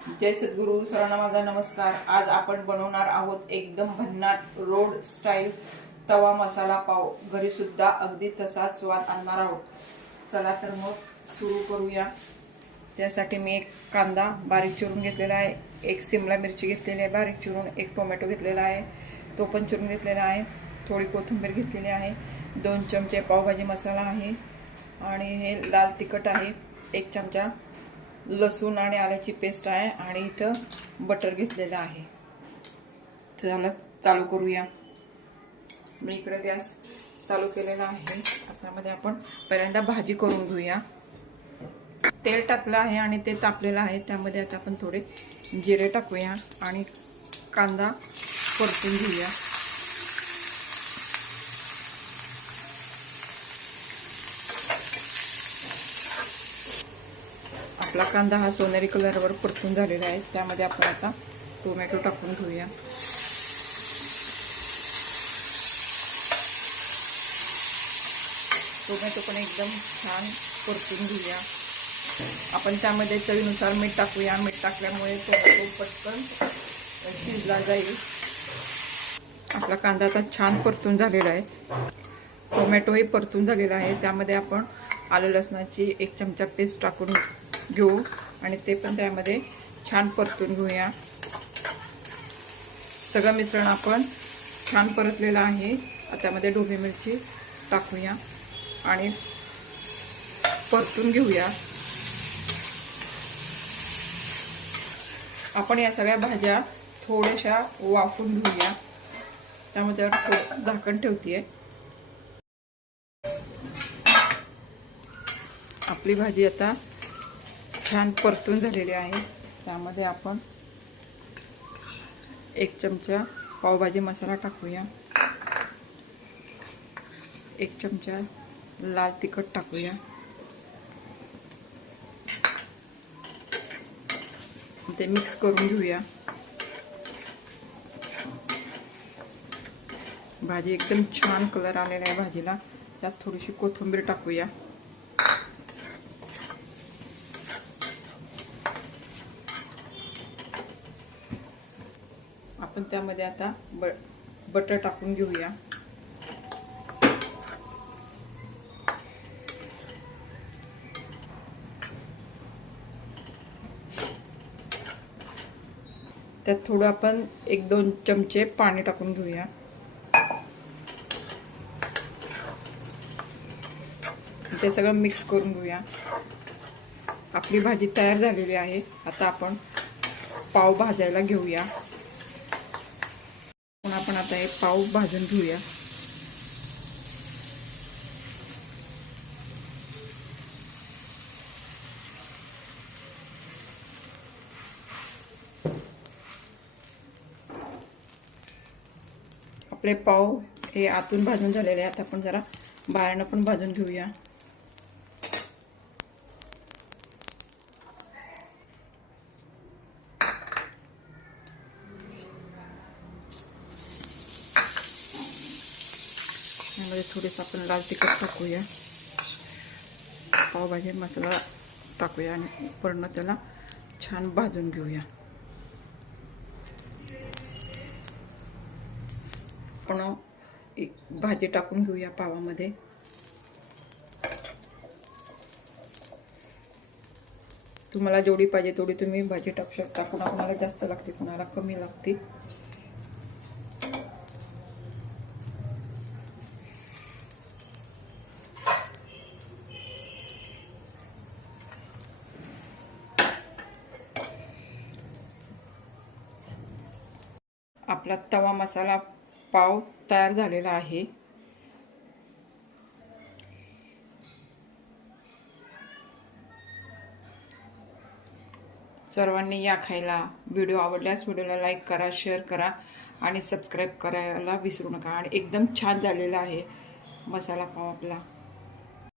जय सद्गुरू सर्वांना माझा नमस्कार. आज आपण बनवणार आहोत एकदम भन्नाट रोड स्टाईल तवा मसाला पाव. घरी सुद्धा अगदी तसाच स्वाद आणणार आहोत. चला तर मग सुरू करूया. त्यासाठी मी एक कांदा बारीक चिरून घेतलेला आहे. एक सिमला मिरची घेतलेली आहे बारीक चिरून. एक टोमॅटो घेतलेला आहे. तो पण चिरून घेतलेला आहे. थोडी कोथिंबीर घेतलेली आहे. दोन चमचे पावभाजी मसाला आहे. आणि हे लाल तिखट आहे. एक चमचा लसूण आणि आल्याची पेस्ट आहे आणि इथं बटर घेतलेलं आहे. चला चालू करूया. मी इकडे गॅस चालू केलेला आहे. त्यामध्ये आपण पहिल्यांदा भाजी करून घेऊया. तेल टाकलं आहे आणि ते तापलेलं आहे. त्यामध्ये आता आपण थोडे जिरे टाकूया आणि कांदा परतून घेऊया. आपला कांदा हा सोनेरी कलरवर परतून झालेला आहे. त्यामध्ये आपण आता टोमॅटो टाकून घेऊया. टोमॅटो पण एकदम छान परतून घेऊया. आपण त्यामध्ये चवीनुसार मीठ टाकूया. मीठ टाकल्यामुळे टोमॅटो पटकन शिजला जाईल. आपला कांदा आता छान परतून झालेला आहे. टोमॅटोही परतून झालेला आहे. त्यामध्ये आपण आलं लसणाची एक चमचा पेस्ट टाकून घेऊ आणि ते पण त्यामध्ये छान परतून घेऊया. सगळं मिश्रण आपण छान परतलेलं आहे. त्यामध्ये ढोबी मिरची टाकूया आणि परतून घेऊया. आपण या सगळ्या भाज्या थोड्याशा वाफून घेऊया. त्यामध्ये थोडं झाकण ठेवतीये. आपली भाजी आता छान परतून झालेले आहे. त्यामध्ये आपण एक चमचा पावभाजी मसाला टाकूया. एक चमचा लाल तिखट टाकूया. ते मिक्स करून घेऊया. भाजी एकदम छान कलर आलेला आहे भाजीला. त्यात थोडीशी कोथिंबीर टाकूया. आपण त्यामध्ये आता ब बटर टाकून घेऊया. त्यात थोडं आपण एक दोन चमचे पाणी टाकून घेऊया. ते सगळं मिक्स करून घेऊया. आपली भाजी तयार झालेली आहे. आता आपण पाव भाजायला घेऊया. आपण आता हे पाव भाजून घेऊया. आपले पाव हे आतून भाजून झालेले आहेत. आपण जरा बाहेरनं पण भाजून घेऊया. यामध्ये थोडेसं आपण लाल तिखट टाकूया. पावभाजी मसाला टाकूया आणि पूर्ण त्याला छान भाजून घेऊया. आपण एक भाजी टाकून घेऊया पावामध्ये. तुम्हाला जेवढी पाहिजे तेवढी तुम्ही भाजी टाकू शकता. कुणा कुणाला जास्त लागते कुणाला कमी लागते. आपला तवा मसाला पाव तयार झालेला आहे. सर्वांनी या खायला व्हिडिओ आवडल्यास व्हिडिओला लाईक करा शेअर करा आणि सबस्क्राईब करायला विसरू नका. आणि एकदम छान झालेला आहे मसाला पाव आपला.